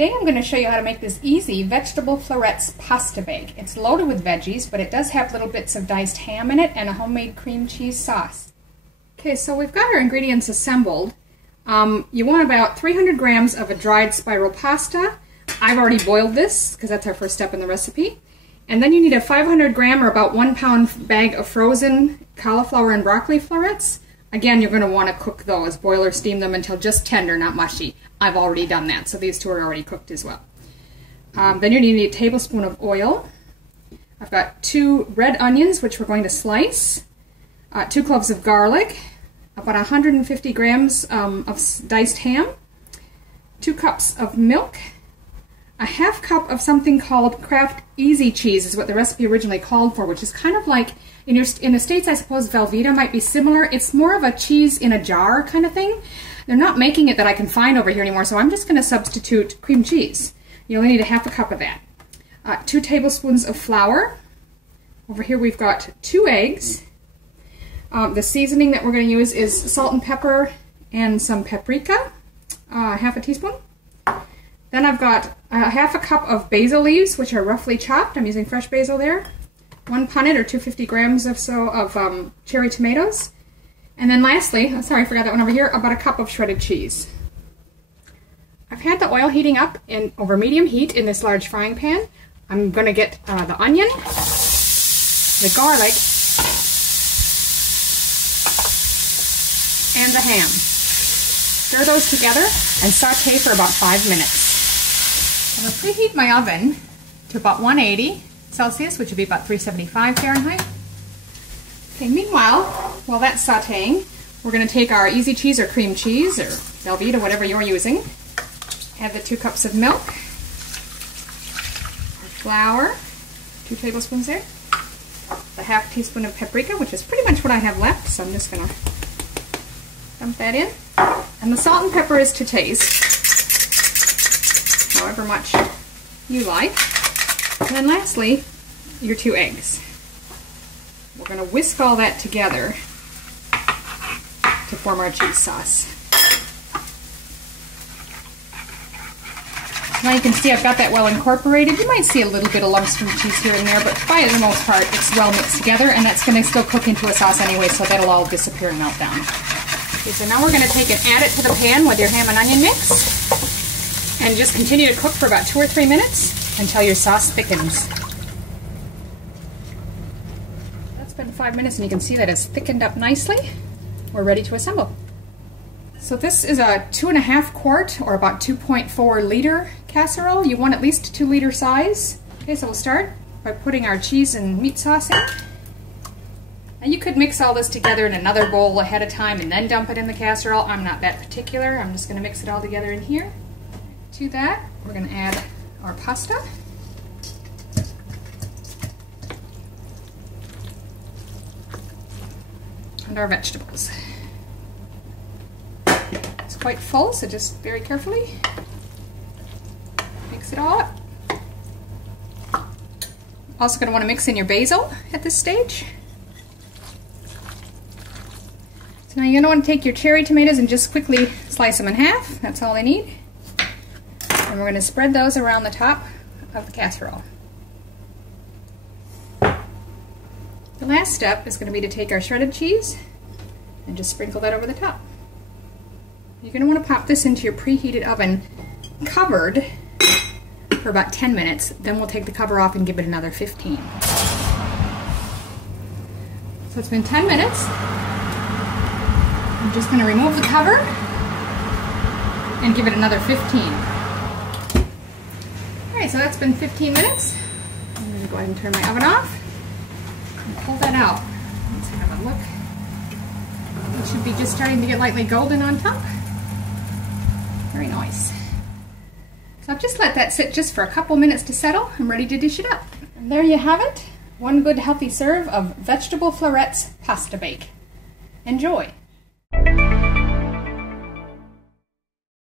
Today I'm going to show you how to make this easy Vegetable Florets Pasta Bake. It's loaded with veggies, but it does have little bits of diced ham in it and a homemade cream cheese sauce. Okay, so we've got our ingredients assembled. You want about 300 grams of a dried spiral pasta. I've already boiled this because that's our first step in the recipe. And then you need a 500 gram or about 1 pound bag of frozen cauliflower and broccoli florets. Again, you're going to want to cook those, boil or steam them until just tender, not mushy. I've already done that, so these two are already cooked as well. Then you need a tablespoon of oil. I've got 2 red onions, which we're going to slice, 2 cloves of garlic, about 150 grams of diced ham, 2 cups of milk, a half cup of something called KRAFT Easy cheese is what the recipe originally called for, which is kind of like, in the States I suppose Velveeta might be similar. It's more of a cheese in a jar kind of thing. They're not making it that I can find over here anymore, so I'm just going to substitute cream cheese. You only need a half a cup of that. 2 tablespoons of flour. Over here we've got 2 eggs. The seasoning that we're going to use is salt and pepper and some paprika, half a teaspoon. Then I've got half a cup of basil leaves, which are roughly chopped. I'm using fresh basil there. 1 punnet or 250 grams or so of cherry tomatoes. And then lastly, sorry I forgot that one over here, about a cup of shredded cheese. I've had the oil heating up over medium heat in this large frying pan. I'm going to get the onion, the garlic, and the ham. Stir those together and saute for about 5 minutes. I'm going to preheat my oven to about 180 Celsius, which would be about 375 Fahrenheit. Okay, meanwhile, while that's sauteing, we're going to take our easy cheese or cream cheese or Velveeta, whatever you're using. Add the 2 cups of milk, flour, 2 tablespoons there, the half teaspoon of paprika, which is pretty much what I have left, so I'm just going to dump that in. And the salt and pepper is to taste, however much you like. And then lastly, your 2 eggs. We're going to whisk all that together to form our cheese sauce. Now you can see I've got that well incorporated. You might see a little bit of lumps from cheese here and there, but by the most part it's well mixed together, and that's going to still cook into a sauce anyway, so that'll all disappear and melt down. Okay, so now we're going to take and add it to the pan with your ham and onion mix, and just continue to cook for about 2 or 3 minutes until your sauce thickens. That's been 5 minutes and you can see that it's thickened up nicely. We're ready to assemble. So this is a 2.5 quart or about 2.4 liter casserole. You want at least 2 liter size. Okay, so we'll start by putting our cheese and meat sauce in. Now you could mix all this together in another bowl ahead of time and then dump it in the casserole. I'm not that particular. I'm just going to mix it all together in here. To that, we're going to add our pasta. And our vegetables. It's quite full, so just very carefully mix it all up. Also going to want to mix in your basil at this stage. So now you're going to want to take your cherry tomatoes and just quickly slice them in half. That's all they need. And we're going to spread those around the top of the casserole. The last step is going to be to take our shredded cheese and just sprinkle that over the top. You're going to want to pop this into your preheated oven covered for about 10 minutes. Then we'll take the cover off and give it another 15. So it's been 10 minutes. I'm just going to remove the cover and give it another 15. Alright, so that's been 15 minutes. I'm going to go ahead and turn my oven off and pull that out. Let's have a look. It should be just starting to get lightly golden on top. Very nice. So I've just let that sit just for a couple minutes to settle. I'm ready to dish it up. And there you have it. One good healthy serve of Vegetable Florets Pasta Bake. Enjoy!